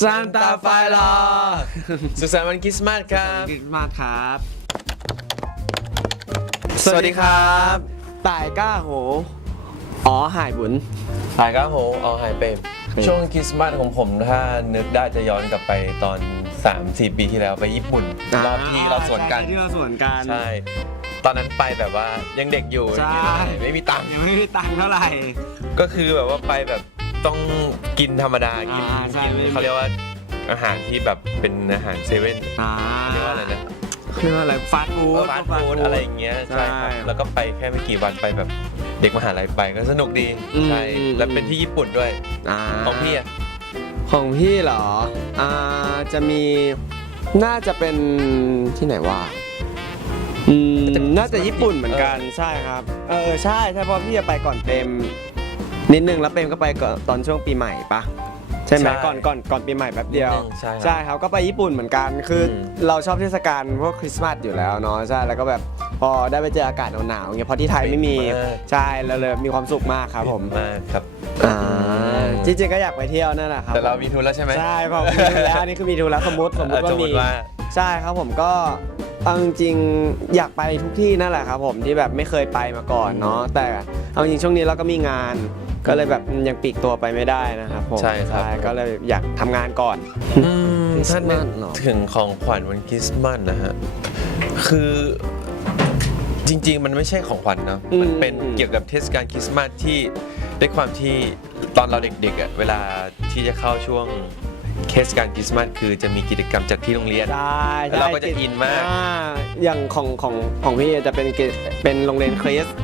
ซานตาไฟลอสุขสันต์วันคริสต์มาสครับคริสต์มาสครับ สวัสดีครับต่ายก้าโหหายบุญหายครับโหหายเปรมช่วงคริสต์มาสของผมถ้านึกได้จะย้อนกลับไปตอน 3-4 ปีที่แล้วไปญี่ปุ่นรอบที่เราสวนกันที่เราสวนกันใช่ตอนนั้นไปแบบว่ายังเด็กอยู่ไม่มีตังค์ยังไม่มีตังค์เท่าไหร่ก็คือแบบว่าไปแบบต้องกินธรรมดากินเขาเรียกว่าอาหารที่แบบเป็นอาหารเซเว่นเรียกว่าอะไรนะคืออะไรฟาสต์ฟู้ดอะไรอย่างเงี้ยใช่ครับแล้วก็ไปแค่ไม่กี่วันไปแบบเด็กมหาลัยไปก็สนุกดีใช่แล้วเป็นที่ญี่ปุ่นด้วยของพี่อะของพี่เหรอจะมีน่าจะเป็นที่ไหนวะน่าจะญี่ปุ่นเหมือนกันใช่ครับใช่เพราะพี่จะไปก่อนเปรมนิดนึงแล้วเปรมก็ไปก่อนตอนช่วงปีใหม่ปะใช่ไหมก่อนปีใหม่แป๊บเดียวใช่ครับก็ไปญี่ปุ่นเหมือนกันคือเราชอบเทศกาลพวกคริสต์มาสอยู่แล้วเนาะใช่แล้วก็แบบพอได้ไปเจออากาศหนาวๆเงี้ยพอที่ไทยไม่มีใช่แล้วเลยมีความสุขมากครับผมมากครับจริงๆก็อยากไปเที่ยวนั่นแหละครับแต่เรามีทุนแล้วใช่ไหมใช่พอมีทุนแล้วนี่คือมีทุนแล้วสมมติว่ามีใช่ครับผมก็เอาจริงๆอยากไปทุกที่นั่นแหละครับผมที่แบบไม่เคยไปมาก่อนเนาะแต่เอาจริงช่วงนี้เราก็มีงานก็เลยแบบยังปีกตัวไปไม่ได้นะครับผมใช่ครับก็เลยอยากทำงานก่อนท่านถึงของขวัญวันคริสต์มาสนะฮะคือจริงๆมันไม่ใช่ของขวัญนะมันเป็นเกี่ยวกับเทศกาลคริสต์มาสที่ด้วยความที่ตอนเราเด็กๆอ่ะเวลาที่จะเข้าช่วงเทศกาลคริสต์มาสคือจะมีกิจกรรมจัดที่โรงเรียนแล้วเราก็จะอินมากอย่างของพี่จะเป็นโรงเรียนคริสต์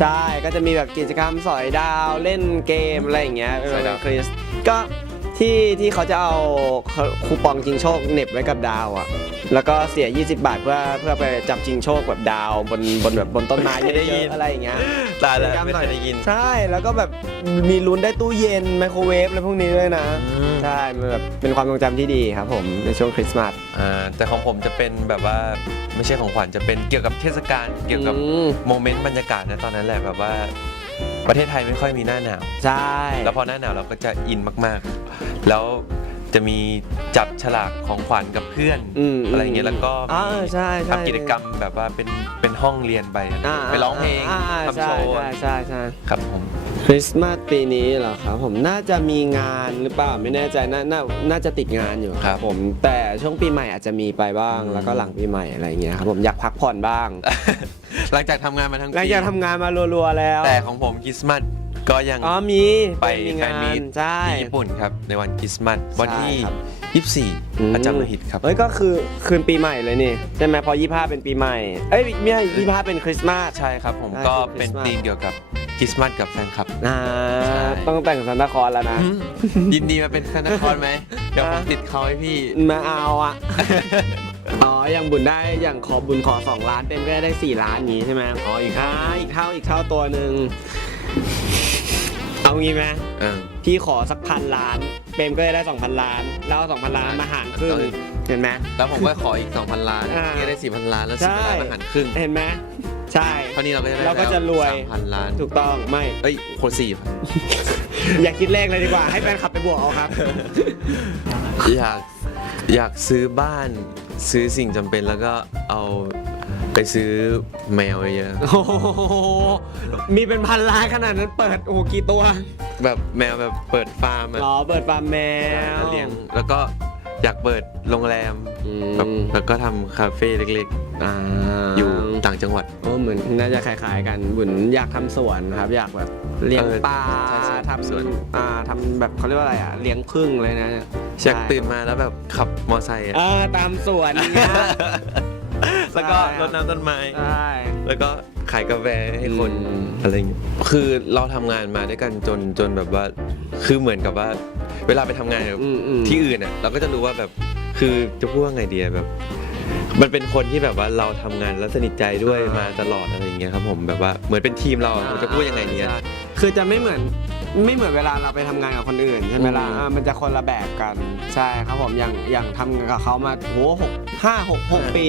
ใช่ก็จะมีแบบกิจกรรมสอยดาวเล่นเกมอะไรอย่างเงี้ยโรงเรียนคริสต์ก็ที่เขาจะเอาคูปองชิงโชคเหน็บไว้กับดาวอ่ะแล้วก็เสีย20 บาทเพื่อไปจับชิงโชคแบบดาวบนต้นไม้เยอะๆอะไรอย่างเงี้ยตายแล้วไม่เคยได้ยินใช่แล้วก็แบบมีลุ้นได้ตู้เย็นไมโครเวฟอะไรพวกนี้ด้วยนะใช่มันแบบเป็นความทรงจำที่ดีครับผมในช่วงคริสต์มาสแต่ของผมจะเป็นแบบว่าไม่ใช่ของขวัญจะเป็นเกี่ยวกับเทศกาลเกี่ยวกับโมเมนต์บรรยากาศนะตอนนั้นแหละแบบว่าประเทศไทยไม่ค่อยมีหน้าหนาวใช่แล้วพอหน้าหนาวเราก็จะอินมากๆแล้วจะมีจับฉลากของขวัญกับเพื่อนอะไรเงี้ยแล้วก็ทำกิจกรรมแบบว่าเป็นห้องเรียนไปร้องเพลงทำโชว์ใช่ครับผมคริสต์มาสปีนี้เหรอครับผมน่าจะมีงานหรือเปล่าไม่แน่ใจน่าจะติดงานอยู่ครับผมแต่ช่วงปีใหม่อาจจะมีไปบ้างแล้วก็หลังปีใหม่อะไรเงี้ยครับผมอยากพักผ่อนบ้างหลังจากทำงานมาทั้งปีหลังจากทำงานมารัวๆแล้วแต่ของผมคริสต์มาสก็ยังมีไปแฟนมีตที่ญี่ปุ่นครับในวันคริสต์มาสวันที่24ประจำอาทิตย์ครับก็คือคืนปีใหม่เลยนี่ใช่ไหมพอ25เป็นปีใหม่ไม่ใช่25เป็นคริสต์มาสใช่ครับผมก็เป็นธีมเกี่ยวกับคริสต์มาสกับแฟนคลับต้องแต่งซานตาคลอสแล้วนะยินดีมาเป็นซานตาคลอสไหมเดี๋ยวผมติดเขาให้พี่มาเอาอะอย่างบุญได้อย่างขอบุญขอ2 ล้านเต็มก็ได้4 ล้านอย่างนี้ใช่ไหมอีกเท่าตัวหนึ่งเอางี้ไหมพี่ขอสัก1,000 ล้านเปรมก็จะได้ 2,000 ล้านแล้วเอา 2,000 ล้านมาหารครึ่งเห็นไหมแล้วผมก็ขออีก 2,000 ล้านพี่ได้ 4,000 ล้านแล้ว4,000 ล้านมาหารครึ่งเห็นไหมใช่เท่านี้เราก็จะรวย 3,000 ล้านถูกต้องไม่คน 4,000 อย่าคิดเลขเลยดีกว่าให้แฟนขับไปบวกเอาครับอยากซื้อบ้านซื้อสิ่งจำเป็นแล้วก็เอาไปซื้อแมวเยอะมีเป็น1,000 ล้านขนาดนั้นเปิดกี่ตัวแบบแมวแบบเปิดฟาร์มเปิดฟาร์มแมวเลี้ยงแล้วก็อยากเปิดโรงแรมแล้วก็ทำคาเฟ่เล็กๆอยู่ต่างจังหวัดเหมือนน่าจะคล้ายๆกันบุญอยากทำสวนครับอยากแบบเลี้ยงปลาทำสวนทำแบบเขาเรียกว่าอะไรเลี้ยงผึ้งเลยนะอยากตื่นมาแล้วแบบขับมอไซค์ตามสวนอย่างเงี้ยแล้วก็รดน้ำต้นไม้แล้วก็ขายกาแฟให้คนอะไรอย่างเงี้ยคือเราทำงานมาด้วยกันจนแบบว่าคือเหมือนกับว่าเวลาไปทำงานที่อื่นอ่ะเราก็จะรู้ว่าแบบคือจะพูดว่าไงดีแบบมันเป็นคนที่แบบว่าเราทำงานแล้วสนิทใจด้วยมาตลอดอะไรอย่างเงี้ยครับผมแบบว่าเหมือนเป็นทีมเราจะพูดยังไงเนี่ยคือจะไม่เหมือนเวลาเราไปทำงานกับคนอื่นใช่ไหมล่ะมันจะคนละแบบกันใช่ครับผมอย่างทำกับเขามา6 ปี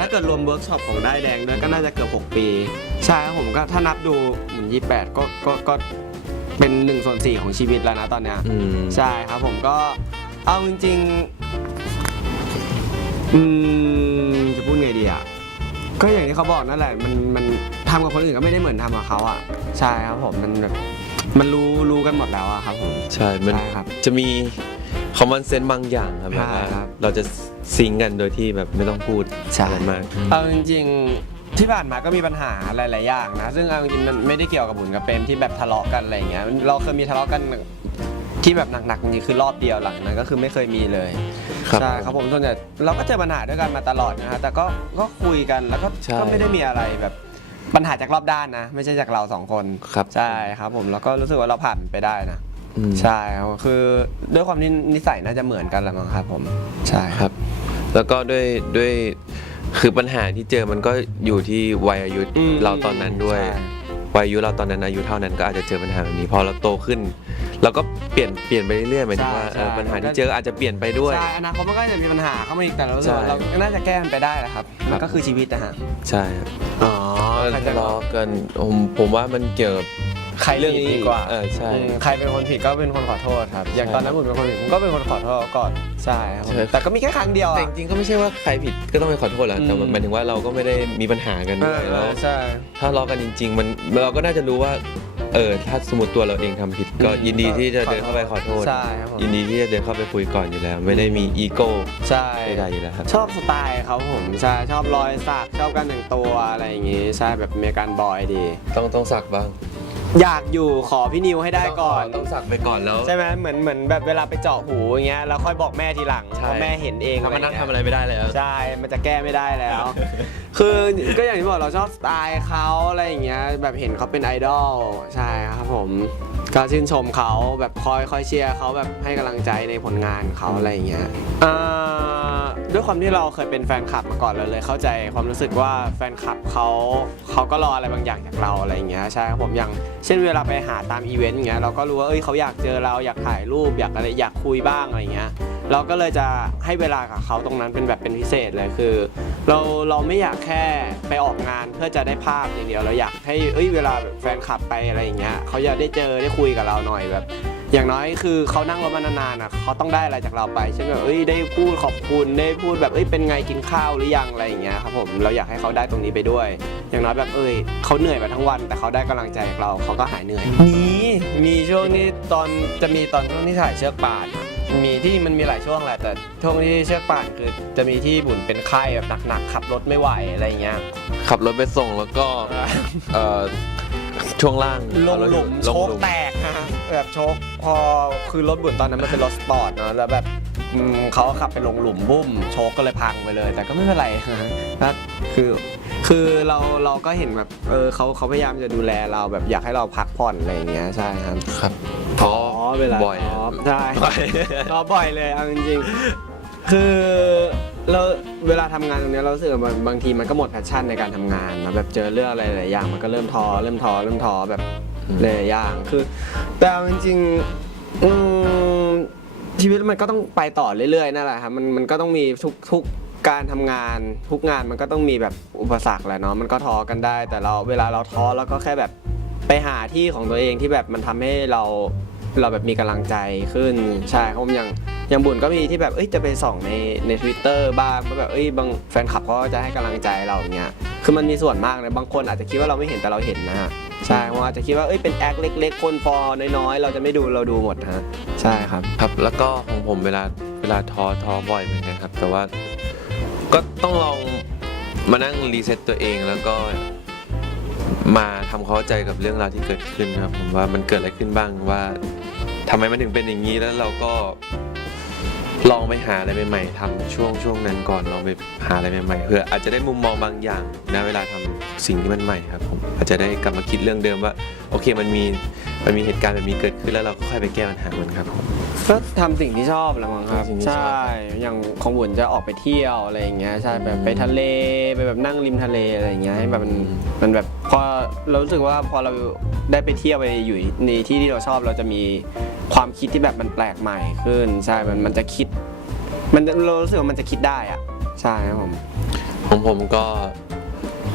ถ้าเกิดรวมเวิร์กช็อปของได้แดงด้วยก็น่าจะเกือบ6 ปีใช่ครับผมก็ถ้านับดู28ก็เป็น1/4ของชีวิตแล้วนะตอนเนี้ยใช่ครับผมก็ เอาจริงๆจะพูดไงดีอ่ะก็อย่างที่เขาบอกนั่นแหละมันทำกับคนอื่นก็ไม่ได้เหมือนทำกับเขาอ่ะใช่ครับผมมันแบบมันรู้กันหมดแล้วอะครับผม ใช่มัน ใช่ครับ จะมีคอมมอนเซนส์บางอย่างครับแบบว่า ใช่ครับ เราจะซิงค์กันโดยที่แบบไม่ต้องพูด ใช่ อะไรมาก เอาจริงๆที่ผ่านมาก็มีปัญหาหลายๆอย่างนะซึ่งเอาจริงๆมันไม่ได้เกี่ยวกับบุญกับเปรมที่แบบทะเลาะกันอะไรอย่างเงี้ยเราเคยมีทะเลาะกันที่แบบหนักๆจริงๆคือรอบเดียวหลังนั้นก็คือไม่เคยมีเลย ครับ ใช่ครับผมส่วนใหญ่เราก็เจอปัญหาด้วยกันมาตลอดนะฮะแต่ก็คุยกันแล้วก็ ใช่ ก็ไม่ได้มีอะไรแบบปัญหาจากรอบด้านนะไม่ใช่จากเราสองคน ครับ ใช่ครับผมแล้วก็รู้สึกว่าเราผ่านไปได้นะ อืม ใช่ครับคือด้วยความที่นิสัยน่าจะเหมือนกันแหละมั้งครับผมใช่ ครับ แล้วก็ด้วยคือปัญหาที่เจอมันก็อยู่ที่วัยอายุเราตอนนั้นด้วย ใช่ วัยอายุเราตอนนั้นอายุเท่านั้นก็อาจจะเจอปัญหาแบบนี้พอเราโตขึ้นเราก็เปลี่ยนไปเรื่อยๆหมายถึงว่าปัญหาที่เจออาจจะเปลี่ยนไปด้วย ใช่อนาคตมันก็จะมีปัญหาเข้ามาอีกแต่เรารู้สึกว่า ใช่ เราน่าจะแก้มันไปได้แหละครับมันก็คือชีวิตนะฮะ ใช่ครับ อ๋อใครจะ ทะเลาะกันผมว่ามันเกี่ยวกับ ใคร เรื่อง ผิด นี้ ดีกว่า ใช่ ใครเป็นคนผิดก็เป็นคนขอโทษครับอย่าง ใช่ ตอนนั้นผมเป็นคนผิดผมก็เป็นคนขอโทษก่อนใช่ครับผม ใช่ แต่ก็มีแค่ครั้งเดียว แต่ อะ จริงๆก็ไม่ใช่ว่าใครผิดก็ต้องไปขอโทษแหละแต่ อืม หมายถึงว่าเราก็ไม่ได้มีปัญหากันด้วยแล้ว ใช่ ถ้าทะเลาะกันจริง ๆ มันเราก็น่าจะรู้ว่าถ้าสมมติตัวเราเองทำผิดก็ยินดีที่จะเดินเข้าไปขอโทษ ใช่ครับผม ยินดีที่จะเดินเข้าไปคุยก่อนอยู่แล้ว ไม่ได้มีอีโก้ ใช่ ใดๆอยู่แล้วครับ ชอบสไตล์เขาผมใช่ชอบรอยสักชอบการแต่งตัวอะไรอย่างงี้ใช่แบบอเมริกันบอยดี ต้องสักบ้าง อยากอยู่ขอพี่นิวให้ได้ก่อน ต้องสักไปก่อนแล้ว ใช่ไหมเหมือนแบบเวลาไปเจาะหูอย่างเงี้ยแล้วค่อยบอกแม่ทีหลัง ใช่ เพราะแม่เห็นเอง ถ้ามานั่ง เงี้ย ทำอะไรไม่ได้แล้ว ใช่ มันจะแก้ไม่ได้แล้ว คือก็อย่างที่บอกเราชอบสไตล์เขาอะไรอย่างเงี้ยแบบเห็นเขาเป็นไอดอลใช่ครับผมก็ชื่นชมเขาแบบคอยเชียร์เขาแบบให้กำลังใจในผลงานเขาอะไรอย่างเงี้ยด้วยความที่เราเคยเป็นแฟนคลับมาก่อนเราเลยเข้าใจความรู้สึกว่าแฟนคลับเขาก็รออะไรบางอย่างจากเราอะไรอย่างเงี้ยใช่ครับผมอย่างเช่นเวลาไปหาตามอีเวนต์อย่างเงี้ยเราก็รู้ว่าเขาอยากเจอเราอยากถ่ายรูปอยากอะไรอยากคุยบ้างอะไรอย่างเงี้ยเราก็เลยจะให้เวลากับเขาตรงนั้นเป็นแบบเป็นพิเศษเลยคือ เราไม่อยากแค่ไปออกงานเพื่อจะได้ภาพอย่างเดียวเราอยากให้เวลาแบบแฟนคลับไปอะไรอย่างเงี้ยเขาอยากได้เจอได้คุยกับเราหน่อยแบบ อย่างน้อยคือเขานั่งรถมานานๆอ่ะเขาต้องได้อะไรจากเราไปเช่นแบบได้พูดขอบคุณได้พูดแบบเป็นไงกินข้าวหรือยังอะไรอย่างเงี้ยครับผมเราอยากให้เขาได้ตรงนี้ไปด้วย อย่างน้อยแบบเขาเหนื่อยมาทั้งวันแต่เขาได้กำลังใจจากเราเขาก็หายเหนื่อยมีช่วงนี้ตอนช่วงที่ถ่ายเชือกป่านมีที่มันมีหลายช่วงแหละแต่ช่วงที่เชือกป่านคือจะมีที่บุญเป็นไข้แบบหนักๆขับรถไม่ไหวอะไรอย่างเงี้ย ขับรถไปส่งแล้วก็ช่วงล่าง ลงหลุม ล โช ง ค หลุม แตกฮะแบบโชคพอคือรถบุญตอนนั้นมันเป็นรถสปอร์ตเนาะแล้วแบบเขาขับไปลงหลุมบุ้มโชคก็เลยพังไปเลย แต่ก็ไม่เป็นไรนะคือเราก็เห็นแบบเขาพยายามจะดูแลเราแบบอยากให้เราพักผ่อนอะไรอย่างเงี้ยใช่ครับ ครับ เวลา บ่อย ใช่ท้อบ่อยเลยเอาจริงๆคือเราเวลาทำงานตรงเนี้ยเรารู้สึกว่าบางทีมันก็หมดแพชชั่นในการทำงานนะแบบเจอเรื่องอะไรหลายอย่างมันก็เริ่มท้อแบบหลายอย่างคือแต่เอาจริงๆชีวิตมันก็ต้องไปต่อเรื่อยๆนั่นแหละครับมันก็ต้องมีทุกการทำงานทุกงานมันก็ต้องมีแบบอุปสรรคแหละเนาะมันก็ท้อกันได้แต่เวลาเราท้อเราก็แค่แบบไปหาที่ของตัวเองที่แบบมันทำให้เราแบบมีกำลังใจขึ้นใช่ครับผมอย่างบุญก็มีที่แบบจะไปส่องใน Twitter บ้างแบบบางแฟนคลับเขาก็จะให้กำลังใจเราอย่างเงี้ยคือมันมีส่วนมากเลยบางคนอาจจะคิดว่าเราไม่เห็นแต่เราเห็นนะฮะใช่เพราะอาจจะคิดว่าเป็นแอคเล็กๆคนฟอร์น้อยๆเราจะไม่ดูเราดูหมดฮะใช่ครับ ครับแล้วก็ของผมเวลาท้อบ่อยเหมือนกันครับแต่ว่าก็ต้องลองมานั่งรีเซ็ตตัวเองแล้วก็มาทำความเข้าใจกับเรื่องราวที่เกิดขึ้นครับผมว่ามันเกิดอะไรขึ้นบ้างว่าทำไมมันถึงเป็นอย่างนี้แล้วเราก็ลองไปหาอะไรใหม่ๆทำช่วงนั้นก่อนลองไปหาอะไรใหม่ๆเพื่ออาจจะได้มุมมองบางอย่างนะเวลาทำสิ่งที่มันใหม่ครับผมอาจจะได้กลับมาคิดเรื่องเดิมว่าโอเคมันมีเหตุการณ์แบบนี้เกิดขึ้นแล้วเราก็ค่อยไปแก้ปัญหามันครับผม ก็ทำสิ่งที่ชอบแหละมั้งครับ ทำสิ่งที่ชอบ ใช่อย่างของบุญจะออกไปเที่ยวอะไรอย่างเงี้ยใช่แบบไปทะเลไปแบบนั่งริมทะเลอะไรอย่างเงี้ยให้แบบมันแบบพอเรารู้สึกว่าพอเราได้ไปเที่ยวไปอยู่ในที่ที่เราชอบเราจะมีความคิดที่แบบมันแปลกใหม่ขึ้นใช่มันจะคิดเรารู้สึกว่ามันจะคิดได้อะใช่ครับผม ของผมก็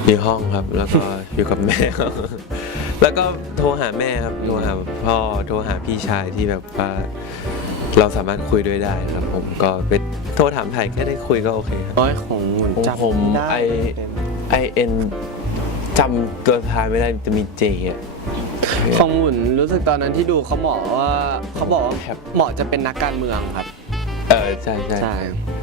อยู่ห้องครับแล้วก็ อยู่กับแม่ครับแล้วก็โทรหาแม่ครับโทรหาพ่อโทรหาพี่ชายที่แบบว่า เราสามารถคุยด้วยได้ครับผมก็ไปโทรถามไทยแค่ได้คุยก็โอเคครับ ร้อยของหมุนจำ ผม ไม่ได้ IN จำตัวท้ายไม่ได้จะมี J อ่ะ ของหมุนรู้สึกตอนนั้นที่ดูเขาบอกว่าเหมาะจะเป็นนักการเมืองครับ ใช่ใช่ ใช่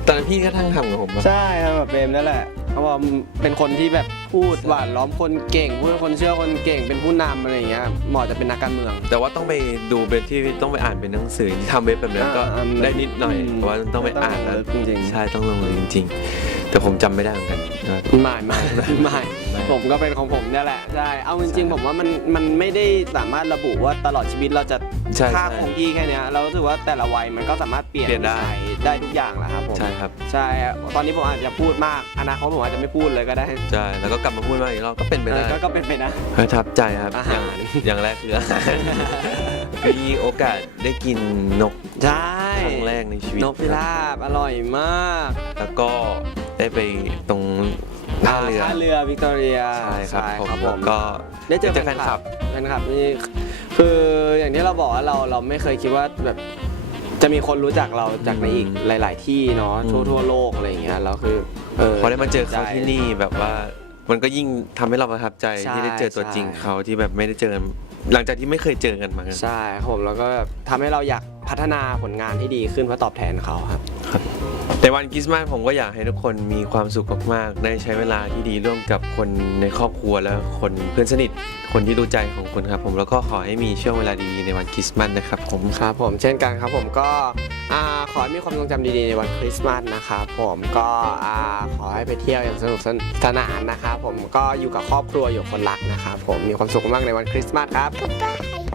ตอนนั้นพี่ก็ทั้งทำกับผมปะ ใช่ครับแบบเฟรมนั่นแหละเขาบอกเป็นคนที่แบบพูดหวานล้อมคนเก่งพูดคนเชื่อคนเก่งเป็นผู้นำอะไรอย่างเงี้ยเหมาะจะเป็นนักการเมือง แต่ว่าต้องไปดูเป็นที่ต้องไปอ่านเป็นหนังสือที่ทำเว็บแบบนั้นก็ได้นิดหน่อยเพราะว่าต้องไปอ่าน ต้องลงลึกจริงๆ ใช่ต้องลงเลยจริงๆ แต่ผมจำไม่ได้เหมือนกันว่า ไม่ผมก็เป็นของผมเนี่ยแหละใช่เอาจริงๆผมว่ามันไม่ได้สามารถระบุว่าตลอดชีวิตเราจะ ใช่ ค่าคงที่แค่เนี้ยเรารู้สึกว่าแต่ละวัยมันก็สามารถเปลี่ยน เปลี่ยนได้ นิสัยได้ทุกอย่างแหละครับผม ใช่ครับ ใช่ตอนนี้ผมอาจจะพูดมากอนาคตผมอาจจะไม่พูดเลยก็ได้ ใช่แล้วก็กลับมาพูดมาอีกรอบก็เป็นไปได้ ก็เป็นไปนะ ประทับใจครับ อาหาร อย่างแรกคืออาหารมีโอกาสได้กินนก ใช่ ครั้งแรกในชีวิต นกพิราบอร่อยมาก แล้วก็ได้ไปตรงท่าเรือ ท่าเรือวิกตอเรีย ใช่ครับผม ผ แล้ว ม ก็ ได้เจอแฟนคลับนี่คืออย่างที่เราบอกว่าเราไม่เคยคิดว่าแบบจะมีคนรู้จักเราจากในอีกหลาย ๆ ที่เนาะทั่วโลกอะไรอย่างเงี้ยแล้วคือพอได้มาเจอเขาที่นี่แบบว่ามันก็ยิ่งทำให้เราประทับใจที่ได้เจอตัวจริงเขาที่แบบไม่ได้เจอหลังจากที่ไม่เคยเจอกันมา ใช่ครับผมแล้วก็แบบทำให้เราอยากพัฒนาผลงานที่ดีขึ้นเพื่อตอบแทนเขาครับ ในวันคริสต์มาสผมก็อยากให้ทุกคนมีความสุขมากๆได้ใช้เวลาที่ดีร่วมกับคนในครอบครัวและคนเพื่อนสนิทคนที่รู้ใจของคุณครับผมแล้วก็ขอให้มีช่วงเวลาดีๆในวันคริสต์มาสนะครับผม ครับผมเช่นกันครับผมก็ขอให้มีความทรงจำดีๆในวันคริสต์มาสนะครับผมก็ขอให้ไปเที่ยวอย่างสนุกสนานนะครับผมก็อยู่กับครอบครัวอยู่กับคนรักนะครับผมมีความสุขมากในวันคริสต์มาสครับ